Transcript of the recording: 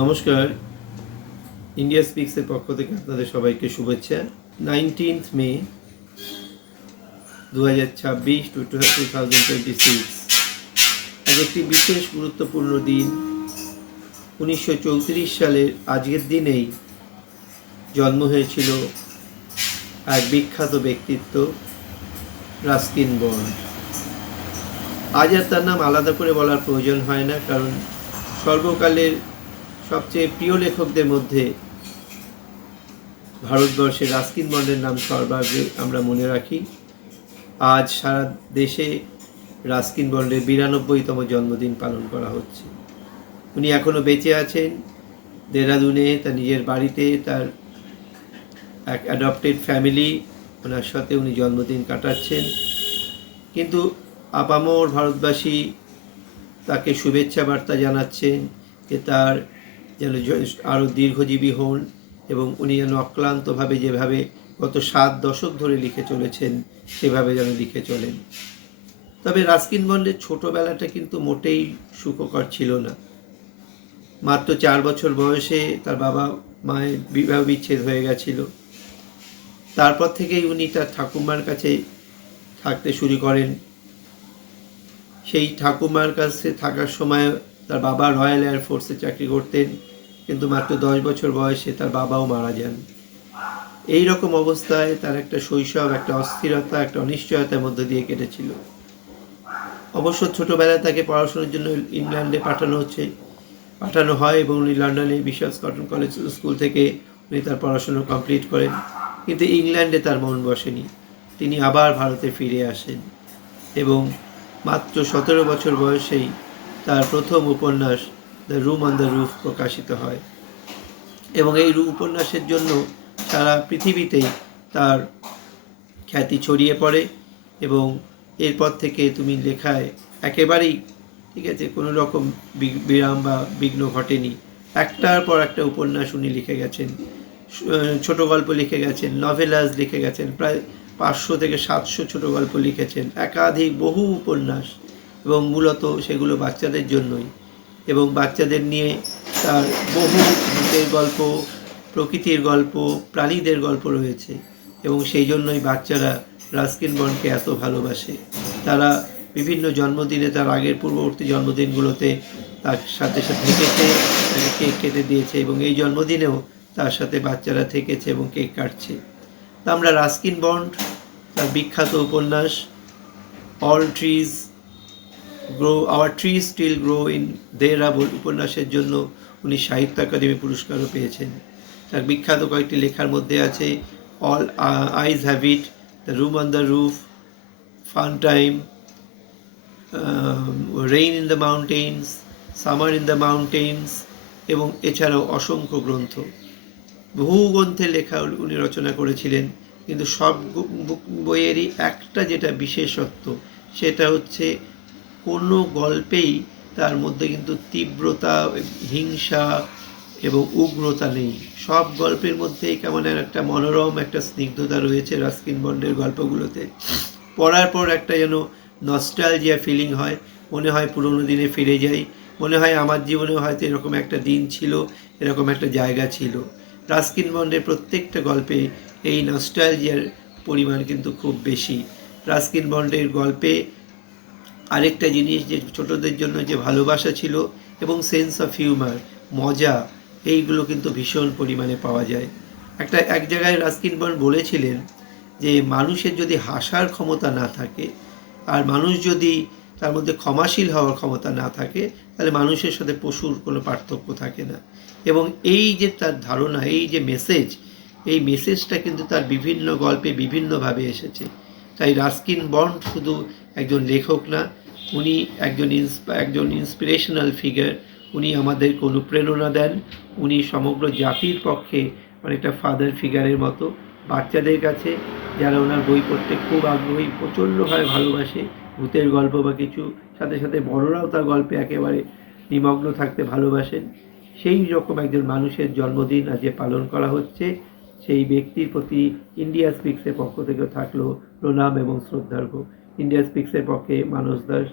নমস্কার, ইন্ডিয়া স্পিক্সের পক্ষ থেকে আপনাদের সবাইকে শুভেচ্ছা। 19th মে 2026 টু 2026 আজ একটি বিশেষ গুরুত্বপূর্ণ দিন। 1934 সালের আজকের দিনেই জন্ম হয়েছিল এক বিখ্যাত ব্যক্তিত্ব রাস্কিন বন্ড। আজ আর তার নাম আলাদা করে বলার প্রয়োজন হয় না, কারণ সর্বকালের সবচেয়ে প্রিয় লেখকদের মধ্যে ভারতবর্ষে রাস্কিন বন্ডের নাম সর্বাগ্রে আমরা মনে রাখি। আজ সারা দেশে রাস্কিন বন্ডের 92তম জন্মদিন পালন করা হচ্ছে। উনি এখনও বেঁচে আছেন। দেরাদুনে তার নিজের বাড়িতে তার এক অ্যাডপ্টেড ফ্যামিলি, ওনার সাথে উনি জন্মদিন কাটাচ্ছেন। কিন্তু আপামর ভারতবাসী তাকে শুভেচ্ছা বার্তা জানাচ্ছেন যে তার যেন আরও দীর্ঘজীবী হন এবং উনি যেন অক্লান্তভাবে যেভাবে গত 7 দশক ধরে লিখে চলেছেন সেভাবে যেন লিখে চলেন। তবে রাস্কিন বন্ডের ছোটোবেলাটা কিন্তু মোটেই সুখকর ছিল না। মাত্র 4 বছর বয়সে তার বাবা মায়ের বিবাহ বিচ্ছেদ হয়ে গেছিল। তারপর থেকেই উনি তার ঠাকুমার কাছে থাকতে শুরু করেন। সেই ঠাকুমার কাছে থাকার সময় তার বাবা রয়্যাল এয়ারফোর্সে চাকরি করতেন, কিন্তু মাত্র 10 বছর বয়সে তার বাবাও মারা যান। এই রকম অবস্থায় তার একটা শৈশব, একটা অস্থিরতা, একটা অনিশ্চয়তার মধ্যে দিয়ে কেটেছিল। অবশ্য ছোটোবেলায় তাকে পড়াশোনার জন্য ইংল্যান্ডে পাঠানো হয় এবং উনি লন্ডনে বিশাল কটন কলেজ স্কুল থেকে উনি তার পড়াশুনো কমপ্লিট করেন। কিন্তু ইংল্যান্ডে তার মন বসেনি। তিনি আবার ভারতে ফিরে আসেন এবং মাত্র 17 বছর বয়সেই তার প্রথম উপন্যাস the room on the roof প্রকাশিত হয় এবং এই উপন্যাসের জন্য সারা পৃথিবীতেই তার খ্যাতি ছড়িয়ে পড়ে এবং এরপর থেকে তুমি লেখায় একেবারেই ঠিক আছে কোনো রকম বিরাম বা বিঘ্ন ঘটেনি। একটার পর একটা উপন্যাস উনি লিখে গেছেন, ছোট গল্প লিখে গেছেন, নভেলাস লিখে গেছেন, প্রায় 500 থেকে 700 ছোট গল্প লিখেছেন, একাধিক বহু উপন্যাস, এবং মূলত সেগুলো বাচ্চাদের জন্যই। এবং বাচ্চাদের নিয়ে তার বহু ভূতের গল্প, প্রকৃতির গল্প, প্রাণীদের গল্প রয়েছে এবং সেই জন্যই বাচ্চারা রাস্কিন বন্ডকে এত ভালোবাসে। তারা বিভিন্ন জন্মদিনে, তার আগের পূর্ববর্তী জন্মদিনগুলোতে তার সাথে থেকেছে, তাকে কেক কেটে দিয়েছে এবং এই জন্মদিনেও তার সাথে বাচ্চারা থেকেছে এবং কেক কাটছে। তা আমরা রাস্কিন বন্ড, তার বিখ্যাত উপন্যাস all trees grow our trees still grow in Dehra উপন্যাসের জন্য উনি সাহিত্য একাডেমি পুরস্কারও পেয়েছেন। তার বিখ্যাত কয়েকটি লেখার মধ্যে আছে all eyes have it, the room on the roof, fun time, rain in the mountains, summer in the mountains এবং এছাড়াও অসংখ্য গ্রন্থ, বহু গ্রন্থের লেখা উনি রচনা করেছিলেন। কিন্তু সব বইয়েরই একটা যেটা বিশেষত্ব, সেটা হচ্ছে কোনো গল্পেই তার মধ্যে কিন্তু তীব্রতা, হিংসা এবং উগ্রতা নেই। সব গল্পের মধ্যেই কেমন একটা মনোরম একটা স্নিগ্ধতা রয়েছে রাস্কিন বন্ডের গল্পগুলোতে। পড়ার পর একটা যেন নস্টালজিয়া ফিলিং হয়, মনে হয় পুরোনো দিনে ফিরে যাই, মনে হয় আমার জীবনেও হয়তো এরকম একটা দিন ছিল, এরকম একটা জায়গা ছিল। রাস্কিন বন্ডের প্রত্যেকটা গল্পে এই নস্টালজিয়ার পরিমাণ কিন্তু খুব বেশি। রাস্কিন বন্ডের গল্পে আরেকটা জিনিস, যে ছোটদের জন্য যে ভালোবাসা ছিল এবং সেন্স অফ হিউমার, মজা, এইগুলো কিন্তু ভীষণ পরিমাণে পাওয়া যায়। এক জায়গায় রাস্কিন বন্ড বলেছিলেন যে মানুষের যদি হাসার ক্ষমতা না থাকে আর মানুষ যদি তার মধ্যে ক্ষমাশীল হওয়ার ক্ষমতা না থাকে, তাহলে মানুষের সাথে পশুর কোনো পার্থক্য থাকে না। এবং এই যে তার ধারণা, এই যে মেসেজ, এই মেসেজটা কিন্তু তার বিভিন্ন গল্পে বিভিন্নভাবে এসেছে। তাই রাস্কিন বন্ড শুধু একজন লেখক না, উনি একজন ইন্সপিরেশনাল ফিগার। উনি আমাদেরকে অনুপ্রেরণা দেন। উনি সমগ্র জাতির পক্ষে অনেকটা ফাদার ফিগারের মতো। বাচ্চাদের কাছে যারা ওনার বই পড়তে খুব আগ্রহী, প্রচণ্ডভাবে ভালোবাসে ভূতের গল্প বা কিছু, সাথে সাথে বড়রাও তার গল্পে একেবারে নিমগ্ন থাকতে ভালোবাসেন, সেই রকম একজন মানুষের জন্মদিন আজ পালন করা হচ্ছে। সেই ব্যক্তির প্রতি ইন্ডিয়া স্পিক্সের পক্ষ থেকে থাকলো প্রণাম এবং শ্রদ্ধার্ঘ্য। ইন্ডিয়া স্পিক্সের পক্ষে মানস দাস।